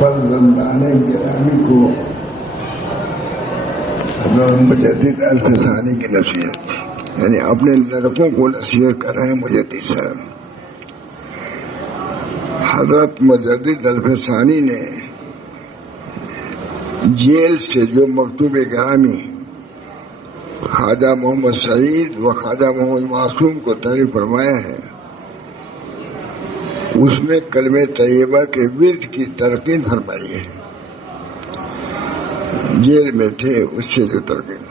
فرزندان گرامی کو حضرت مجدد الفسانی کی نصیحت، یعنی اپنے لڑکوں کو نصیحت کر رہے ہیں مجدد صاحب۔ حضرت مجدد الفسانی نے جیل سے جو مکتوب گرامی خواجہ محمد سعید و خواجہ محمد معصوم کو تحریر فرمایا ہے، اس میں کلمہ طیبہ کے ورد کی تلقین فرمائی ہے۔ جیل میں تھے اس سے جو تلقین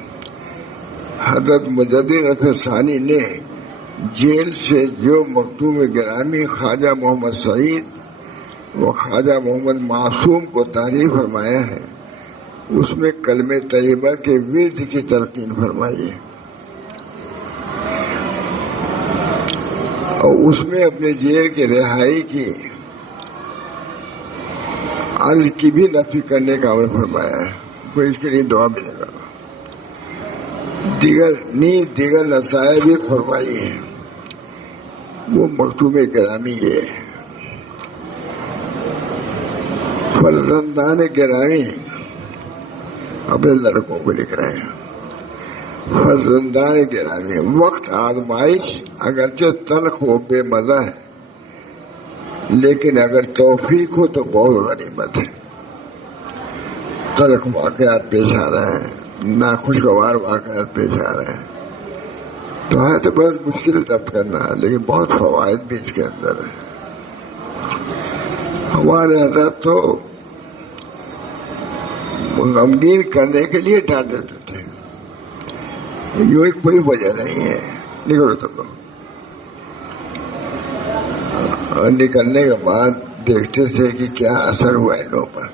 حضرت مجدد الفسانی نے جیل سے جو مکتوب گرامی خواجہ محمد سعید و خواجہ محمد معصوم کو تحریر فرمایا ہے، اس میں کلمہ طیبہ کے ورد کی تلقین فرمائی ہے، اور اس میں اپنے جیل کے رہائی کی عدل کی بھی نفی کرنے کا عمل فرمایا ہے، کوئی اس کے لیے دعا بھی نہیں کرا۔ دیگر نصائح بھی فرمائی ہے، وہ مکتوب گرامی یہ ہے۔ فرزندان گرامی اپنے لڑکوں کو لکھ رہے ہیں، فرزندان گرامی، وقت آزمائش اگرچہ تلخ و بے مزہ ہے، لیکن اگر توفیق ہو تو بہت غنیمت ہے۔ تلخ واقعات پیش آ رہے ہیں، ناخوشگوار واقعات پیش آ رہے ہیں، تو ہے تو بہت مشکل ضبط کرنا ہے، لیکن بہت فوائد بھی اس کے اندر ہے۔ ہمارے حضرت تو غمگین کرنے کے لیے ڈانٹ دیتے تھے، یہ کوئی وجہ نہیں ہے، نکلو تو اور نکلنے کے بعد دیکھتے تھے کہ کیا اثر ہوا ان لوگوں پر۔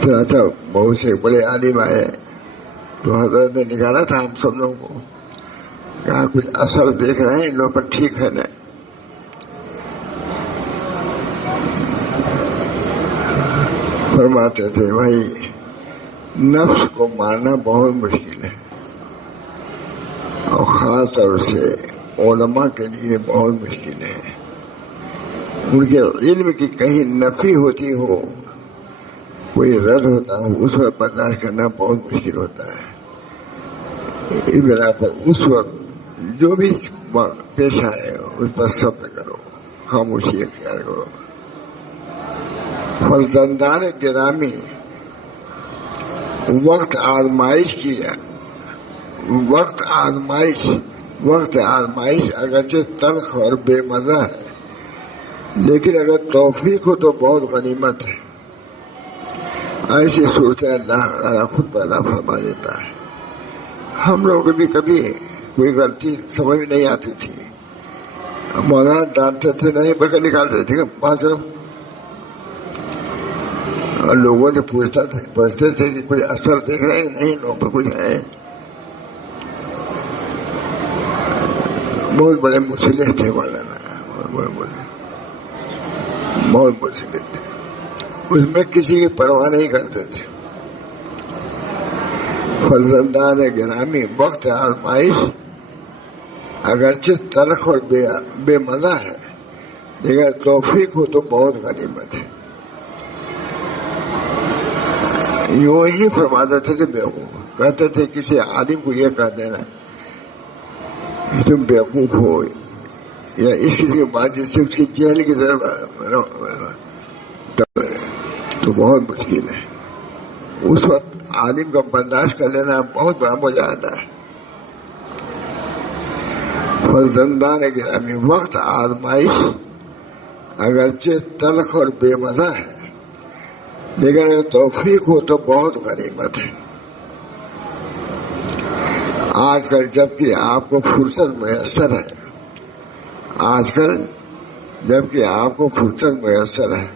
چنانچہ بہت سے بڑے عالم آئے تو حضرت نے نکالا تھا ہم سب لوگوں کو، کہا کچھ اثر دیکھ رہے ہیں ان لوگوں پر، ٹھیک ہے نا؟ فرماتے تھے بھائی نفس کو مارنا بہت مشکل ہے، اور خاص طور سے علماء کے لیے بہت مشکل ہے۔ ان کے علم کی کہیں نفی ہوتی ہو، کوئی رد ہوتا ہو، اس وقت برداشت کرنا بہت مشکل ہوتا ہے۔ اس بنا پر اس وقت جو بھی پیش آئے اس پر صبر کرو، خاموشی اختیار کرو۔ فرزندان گرامی، وقت آزمائش اگرچہ تلخ اور بے مزہ ہے، لیکن اگر توفیق ہو تو بہت غنیمت ہے۔ ایسی صورتیں اللہ تعالیٰ خود پیدا فرما دیتا ہے۔ ہم لوگ بھی کبھی کوئی غلطی سمجھ میں نہیں آتی تھی، مولانا ڈانٹتے تھے نہیں بلکہ نکالتے تھے بات صرف، اور لوگوں سے پوچھتے تھے کہ کچھ اثر دیکھ رہے ہیں؟ نہیں، لوگوں پر کچھ ہے۔ بہت بڑے مسئلے تھے مولانا، بہت مسئلے تھے، اس میں کسی کی پرواہ نہیں کرتے تھے۔ فرزندان گرامی، وقت آزمائش اگرچہ تلخ اور بے مزہ ہے، لیکن توفیق ہو تو بہت غنیمت ہے۔ یوں ہی فرماتے تھے کہ بیوقوف، کہتے تھے کسی عالم کو یہ کہہ دینا کہ تم بیوقوف ہو، یا اس کسی کی بات جس سے اس کی جہل کی طرف تو بہت مشکل ہے۔ اس وقت عالم کا برداشت کر لینا بہت بڑا مجاہدہ ہے۔ فرزندان گرامی، وقت آزمائش اگرچہ تلخ اور بے مزہ ہے، لیکن اگر توفیق ہو تو بہت غنیمت ہے۔ آج کل جبکہ آپ کو فرصت میسر ہے،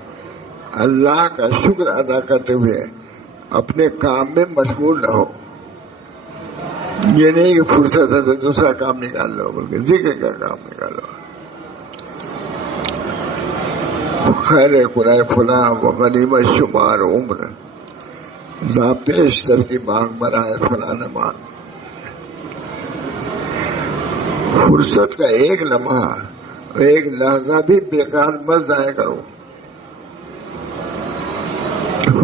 اللہ کا شکر ادا کرتے ہوئے اپنے کام میں مشغول رہو۔ یہ نہیں کہ فرصت ہے تو دوسرا کام نکال لو، بلکہ ذکر کا کام نکالو۔ خیر قرائے فلاں و غنیمت شمار عمر، ذا پیشتر کی مانگ برائے فلاں نمان۔ فرصت کا ایک لمحہ، ایک لحظہ بھی بیکار مت ضائع کرو۔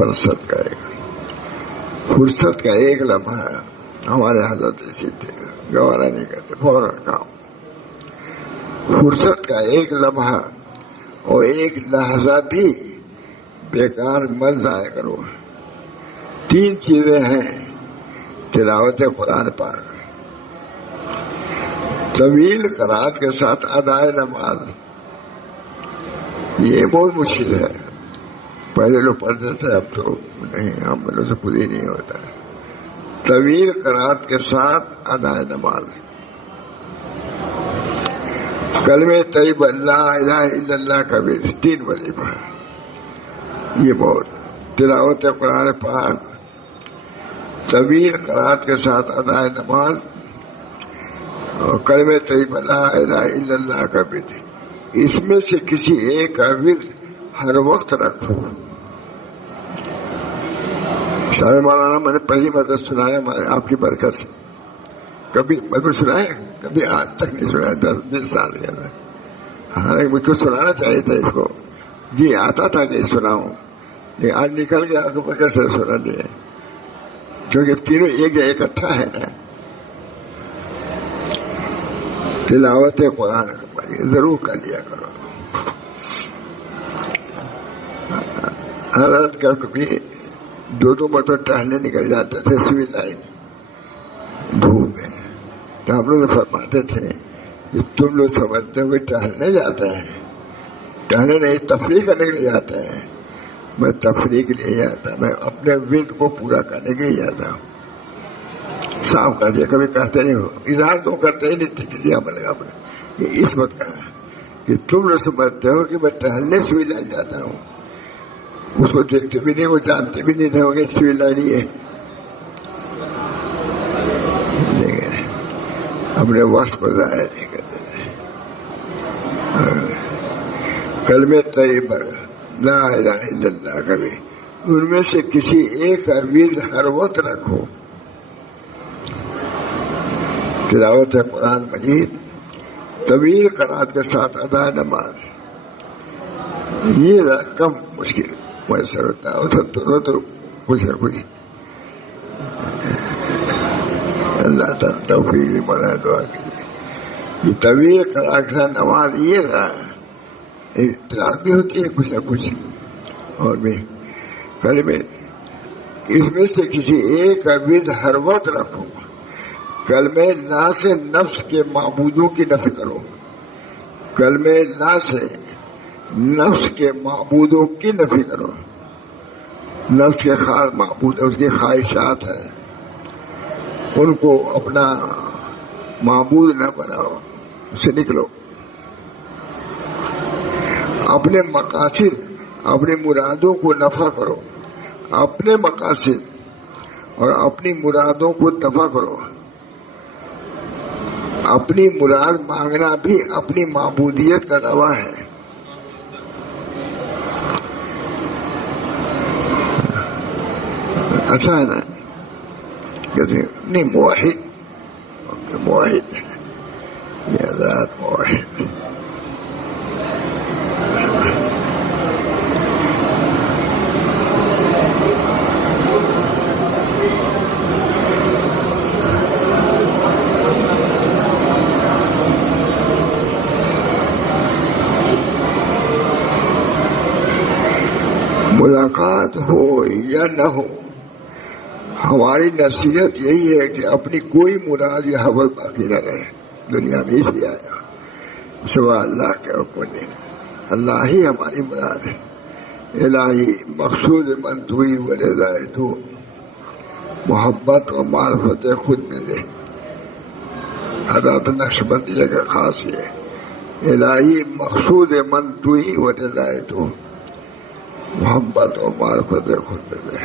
فرصت کا ایک لمحہ ہمارے حضرت اسی تھے، گوارا نہیں کرتے، فوراً کام. فرصت کا ایک لمحہ اور ایک لحظہ بھی بیکار مت ضائع کرو. 3 چیزیں ہیں تلاوت قرآن پاک، طویل قرات کے ساتھ ادائے نماز. یہ بہت مشکل ہے، پہلے لوگ پڑھتے تھے، اب تو نہیں، ہم لوگوں سے خود ہی نہیں ہوتا. طویل قرات کے ساتھ ادائے نماز. کلمہ طیب لا الہ الا اللہ کا بھی 3 وظیفہ، یہ بہت. تلاوت قرآن پاک، طویل قرات کے ساتھ ادائے نماز، اور کلمہ طیب لا الہ الا اللہ کا بھی. اس میں سے کسی ایک کا ورد ہر وقت رکھو. شاید مولانا میں نے پہلی مرتبہ سنایا آپ کی برکت سے. کبھی مجھے سنایا، کبھی آج تک نہیں سنایا، 10-20 سال گیا تھا. ہاں مجھ کو سنانا چاہیے تھا اس کو، جی آتا تھا کہ سناؤں، لیکن آج نکل گیا تو کیسے سنا دیا، کیونکہ تینوں ایک یا اکٹھا ہے نا. تلاوت قرآن ضرور کر لیا کرو. حضرت کا کبھی 2 مرتبہ ٹہلنے نکل جاتے تھے سوئی لائن دھوپ میں، تو ہم لوگ فرماتے تھے کہ تم لوگ سمجھتے ہو کہ ٹہلنے جاتے ہیں، ٹہلنے نہیں، تفریح کرنے کے لیے جاتے ہیں. میں تفریح کے لیے جاتا، میں اپنے ورد کو پورا کرنے کے لیے جاتا ہوں. صاف کر دیا، کبھی کہتے نہیں ہو، اظہار تو کرتے ہی نہیں تھے کسی عمل کا اپنے. یہ اس وقت کہا کہ تم لوگ سمجھتے ہو کہ میں ٹہلنے سوئی لائن جاتا ہوں، اس کو دیکھتے بھی نہیں، وہ جانتے بھی نہیں تھے کہ سوئی لائن ہی ہے. اپنے وقت کو ضائع نہیں کرتے تھے. کلمہ طیبہ لا الہ الا اللہ کا بھی، ان میں سے کسی ایک کا ورد ہر وقت رکھو. تلاوت قرآن مجید، طویل قرات کے ساتھ ادائے نماز، یہ کم مشکل میسر ہوتا ہے. سب دونوں تو کچھ نہ کچھ اللہ تعالیٰ توفیق بنا دعا کیجیے. یہ طویل قرات کے ساتھ نماز، یہ تلاوت بھی ہوتی ہے کچھ نہ کچھ، اور بھی کلمے. اس میں سے کسی ایک کا ورد ہر وقت رکھو. کلمہ لا سے نفس کے معبودوں کی نفی کرو. کلمہ لا سے نفس کے معبودوں کی نفی کرو. نفس کے خاص معبود ہے، اس کی خواہشات ہیں، ان کو اپنا معبود نہ بناؤ، اس سے نکلو. اپنے مقاصد، اپنی مرادوں کو نفع کرو. اپنے مقاصد اور اپنی مرادوں کو دفع کرو. اپنی مراد مانگنا بھی اپنی معبودیت کا دعویٰ ہے. اچھا ہے نا؟ کہتے نہیں موحد، موحد یہ ذات موحد. ملاقات ہو یا نہ ہو، ہماری نصیحت یہی ہے کہ اپنی کوئی مراد یا حوث باقی نہ رہے. دنیا میں اس لیے آیا سوا اللہ کے اور کوئی نہیں. اللہ ہی ہماری مراد ہے. الہی مقصود من توئی و رضائے تو، محبت و معرفت خود میں دے. حضرت نقشبندیہ کا خاص یہ ہے، الہی مقصود من توئی و رضائے تو، محبت و معرفت خود میں دے.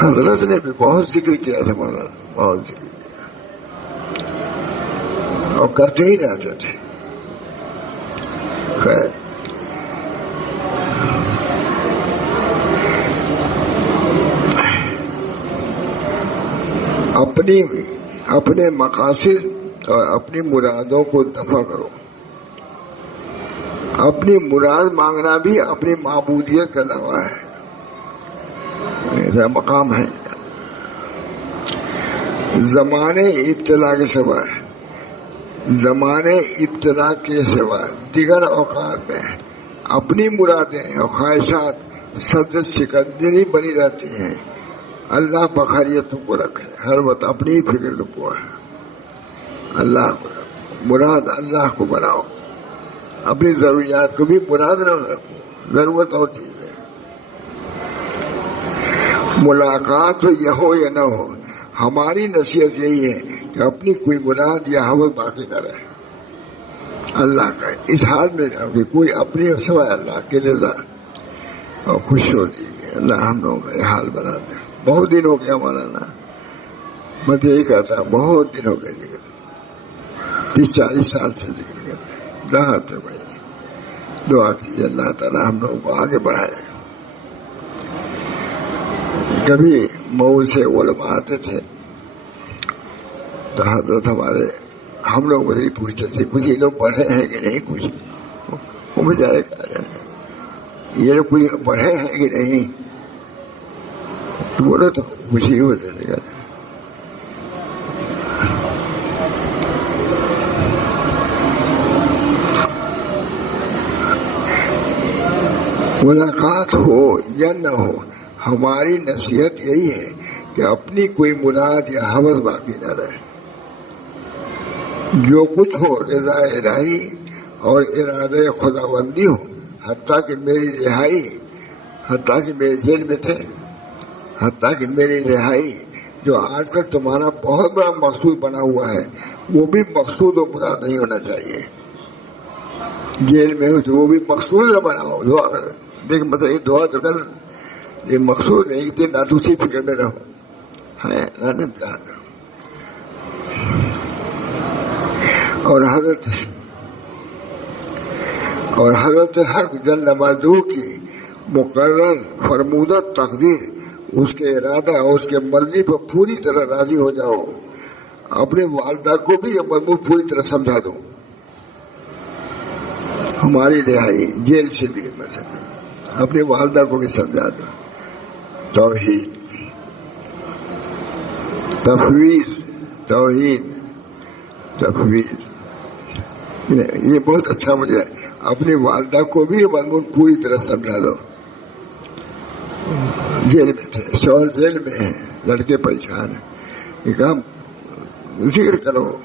حضرت نے بھی بہت ذکر کیا تھا مولانا، بہت ذکر کیا اور کرتے ہی رہتے تھے. خیر اپنے مقاصد اور اپنی مرادوں کو دفع کرو. اپنی مراد مانگنا بھی اپنی معبودیت کا دعویٰ ہے، ایسا مقام ہے۔ زمانے ابتلا کے سوا، زمانے ابتلا کے سوا دیگر اوقات میں اپنی مرادیں اور خواہشات سد سکندری بنی رہتی ہیں۔ اللہ بخیریت تم کو رکھے، ہر وقت اپنی ہی فکر تم کو ہے۔ اللہ کو مراد اللہ کو بناؤ، اپنی ضروریات کو بھی مراد نہ رکھو، ضرورت اور چیز ہے۔ ملاقات تو یہ ہو یا نہ ہو، ہماری نصیحت یہی ہے کہ اپنی کوئی مراد یا حوث باقی نہ رہے اللہ کا، اس حال میں کہ کوئی اپنی سوائے اللہ کے رضا اور خوش ہو دیجیے۔ اللہ ہم لوگوں کا یہ حال بنا دے۔ بہت دن ہو گیا ہمارا نا، میں تو یہی کہتا ہوں بہت دن ہو گئے ذکر، 30-40 سال سے ذکر کر رہے تھے بھائی۔ دعا کیجیے اللہ تعالیٰ ہم لوگوں کو آگے بڑھائے۔ کبھی مئو سے علماء آتے تھے تو حضرت ہمارے ہم لوگ وہی پوچھتے تھے کچھ یہ لوگ پڑھے ہیں کہ نہیں، کچھ وہ بیچارے کہا جائے یہ لوگ کچھ پڑھے ہیں کہ نہیں، تو بولو تو خوشی ہوتے تھے۔ ملاقات ہو یا نہ ہو، ہماری نصیحت یہی ہے کہ اپنی کوئی مراد یا حوث باقی نہ رہے، جو کچھ ہو رضا الہی اور ارادہ خداوندی ہو، حتیٰ کہ میری رہائی، حتیٰ کہ میرے جیل میں تھے، حتیٰ کہ میری رہائی جو آج کل تمہارا بہت بڑا مقصود بنا ہوا ہے، وہ بھی مقصود و مراد نہیں ہونا چاہیے۔ جیل میں ہو تو وہ بھی مقصود نہ بناؤ، دعا کر دیکھ، مطلب یہ دعا تو کر، یہ مقصود ہے ایک دن نہ دوسری فکر میں رہو ہے۔ اور حضرت حق جل مجدہ کی مقرر فرمودہ تقدیر، اس کے ارادہ اور اس کے مرضی پر پوری طرح راضی ہو جاؤ۔ اپنے والدہ کو بھی یہ مضمون پوری طرح سمجھا دو، ہماری رہائی جیل سے بھی اپنی والدہ کو بھی سمجھا دو۔ توحید، تفویض، توحید، تفویض، یہ بہت اچھا مجھے، اپنی والدہ کو بھی یہ مضمون پوری طرح سمجھا دو۔ جیل میں تھے، شوہر جیل میں ہیں، لڑکے پریشان ہیں، یہ کام ذکر کرو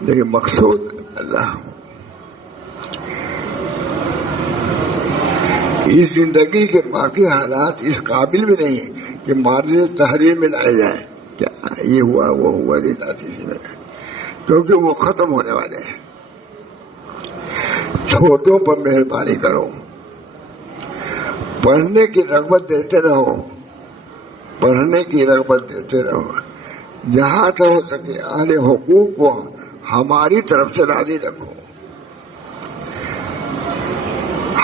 لیکن مقصود اللہ۔ اس زندگی کے باقی حالات اس قابل بھی نہیں کہ مارج تحریر میں لائے جائیں، کیا یہ ہوا وہ ہوا میں، کیونکہ وہ ختم ہونے والے ہیں۔ چھوٹوں پر مہربانی کرو، پڑھنے کی رغبت دیتے رہو، پڑھنے کی رغبت دیتے رہو، جہاں تک ہو سکے اہل حقوق کو ہماری طرف سے راضی رکھو۔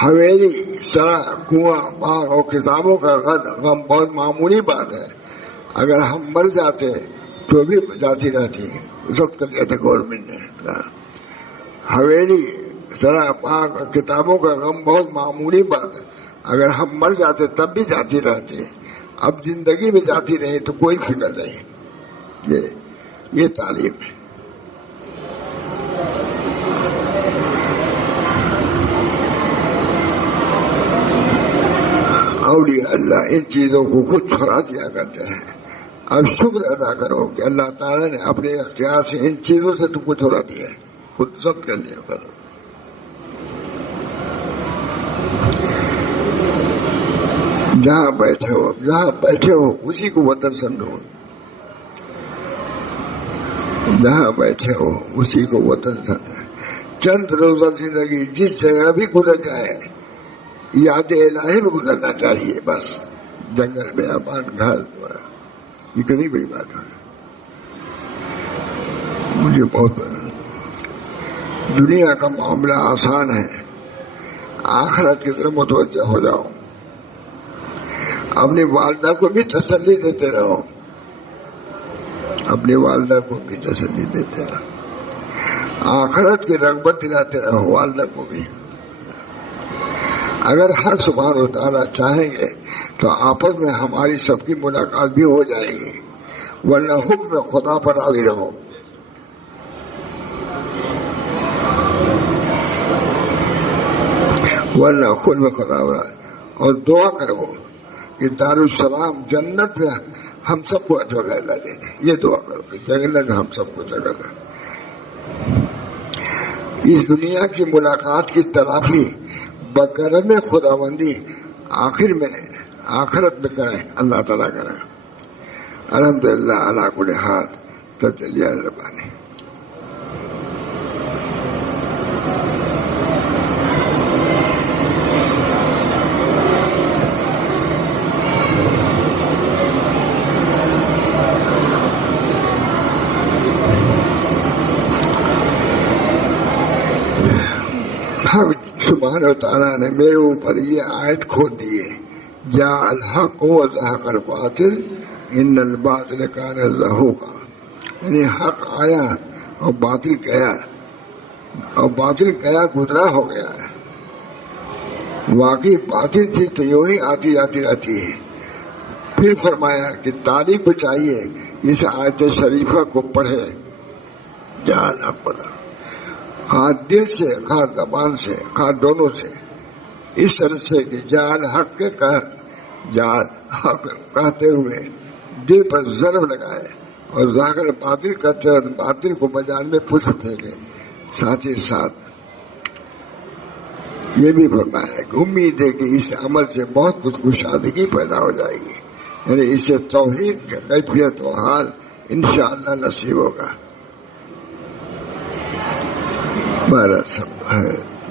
حویلی، سرا، کنواں، باغ اور کتابوں کا غم بہت معمولی بات ہے، اگر ہم مر جاتے تو بھی جاتی رہتی، ضبط کر لیا تھا گورنمنٹ نے۔ حویلی، سرا، باغ اور کتابوں کا غم بہت معمولی بات ہے، اگر ہم مر جاتے تب بھی جاتی رہتی، اب زندگی میں جاتی رہی تو کوئی فکر نہیں۔ یہ تعلیم ہے۔ اولیاء اللہ ان چیزوں کو خود چھڑا دیا کرتے ہیں۔ اب شکر ادا کرو کہ اللہ تعالیٰ نے اپنے اختیار سے ان چیزوں سے تم کو چھڑا دیا ہے، خود ضبط کر لیا کرو۔ جہاں بیٹھے ہو اسی کو وطن سمجھو، جہاں بیٹھے ہو اسی کو وطن سمجھو۔ چند روزہ زندگی جس جگہ بھی گزر جائے یاد الہی میں گزرنا چاہیے، بس جنگل میں آباد گھر، یہ کتنی بڑی بات ہے۔ مجھے بہت دنیا کا معاملہ آسان ہے، آخرت کی طرف متوجہ ہو جاؤ، اپنی والدہ کو بھی تسلی دیتے رہو، اپنی والدہ کو بھی تسلی دیتے رہو، آخرت کی رغبت دلاتے رہو والدہ کو بھی۔ اگر حق سبحانہ وتعالیٰ چاہیں گے تو آپس میں ہماری سب کی ملاقات بھی ہو جائے گی، ورنہ حکم خدا پر راضی رہو۔ ورنہ خود میں خدا ہوا، اور دعا کرو کہ دارالسلام جنت میں ہم سب کو جگہ دے دیں۔ یہ دعا کرو کہ جنت ہم سب کو جگہ دے۔ اس دنیا کی ملاقات کی تلافی بکرم خداوندی آخرت میں کریں، اللہ تعالیٰ کریں۔ الحمدللہ علی کل حال تجلیات ربانی۔ سبحانہ وتعالیٰ نے میرے اوپر یہ آیت کھول دی ہے، جاء الحق وزهق الباطل ان الباطل کان زہوقا، یعنی حق آیا اور باطل گیا، اور باطل گیا گزرا ہو گیا ہے۔ واقعی باطل چیز تو یوں ہی آتی جاتی رہتی ہے۔ پھر فرمایا کہ طالب کو چاہیے اس آیت شریفہ کو پڑھے، جاء الحق خواہ دل سے، خواہ زبان سے، خواہ دونوں سے، اس طرح سے کہ جان حق کے جان حق کہتے ہوئے دل پر ضرب لگائے، اور ظاہر باطل کہتے ہوئے باطل کو میدان میں پشت پھینکے۔ ساتھ ہی ساتھ یہ بھی فرمایا کہ امید ہے کہ اس عمل سے بہت کچھ کشادگی پیدا ہو جائے گی، یعنی اس سے توحید کا کیفیت و حال انشاءاللہ نصیب ہوگا۔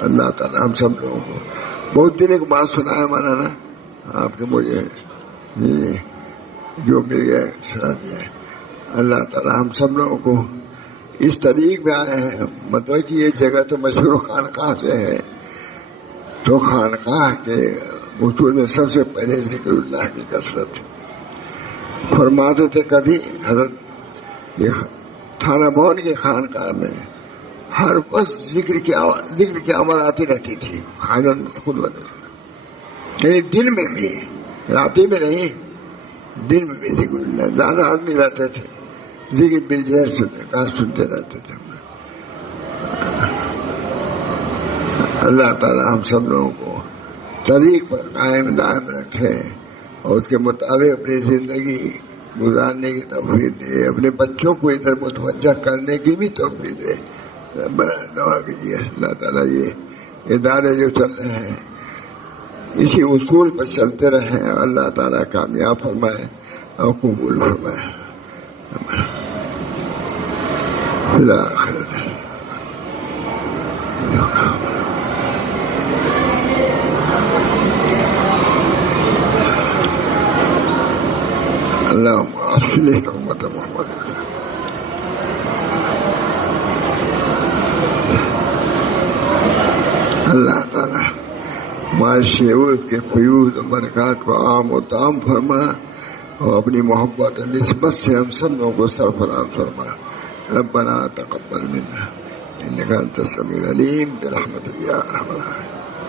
اللہ تعالیٰ ہم سب لوگوں کو بہت دن ایک بات سنا ہے مولانا آپ نے مجھے جو مل گیا سنا دیا ہے۔ اللہ تعالیٰ ہم سب لوگوں کو اس طریق میں آئے ہیں، مطلب کہ یہ جگہ تو مشہور خانقاہ سے ہے، تو خانقاہ کے اصول میں سب سے پہلے ذکر اللہ کی کثرت۔ فرماتے تھے کبھی حضرت یہ تھانہ بھون کی خانقاہ میں ہر وقت ذکر کی آواز آتی رہتی تھی، خاندان خود بدل، یعنی دن میں بھی، راتی میں نہیں، دن میں بھی ذکر اللہ۔ زیادہ آدمی رہتے تھے ذکر بالجہر سنتے رہتے تھے۔ اللہ تعالیٰ ہم سب لوگوں کو طریق پر قائم دائم رکھے اور اس کے مطابق اپنی زندگی گزارنے کی توفیق دے، اپنے بچوں کو ادھر متوجہ کرنے کی بھی توفیق دے۔ دعا کیجیے اللہ تعالیٰ یہ ادارے جو چل رہے ہیں اسی اصول پر چلتے رہیں، اللہ تعالیٰ کامیاب فرمائے اور قبول فرمائے۔ اللہم اصلح امت محمد۔ اللہ تعالیٰ ہمارے شعور کے فیوز و برکات کو عام و تام فرما، اور اپنی محبت و نسبت سے ہم سب لوگوں کو سرفراز فرما۔ ربنا تقبل منا انک انت السمیع العلیم برحمتک یا ارحم الراحمین۔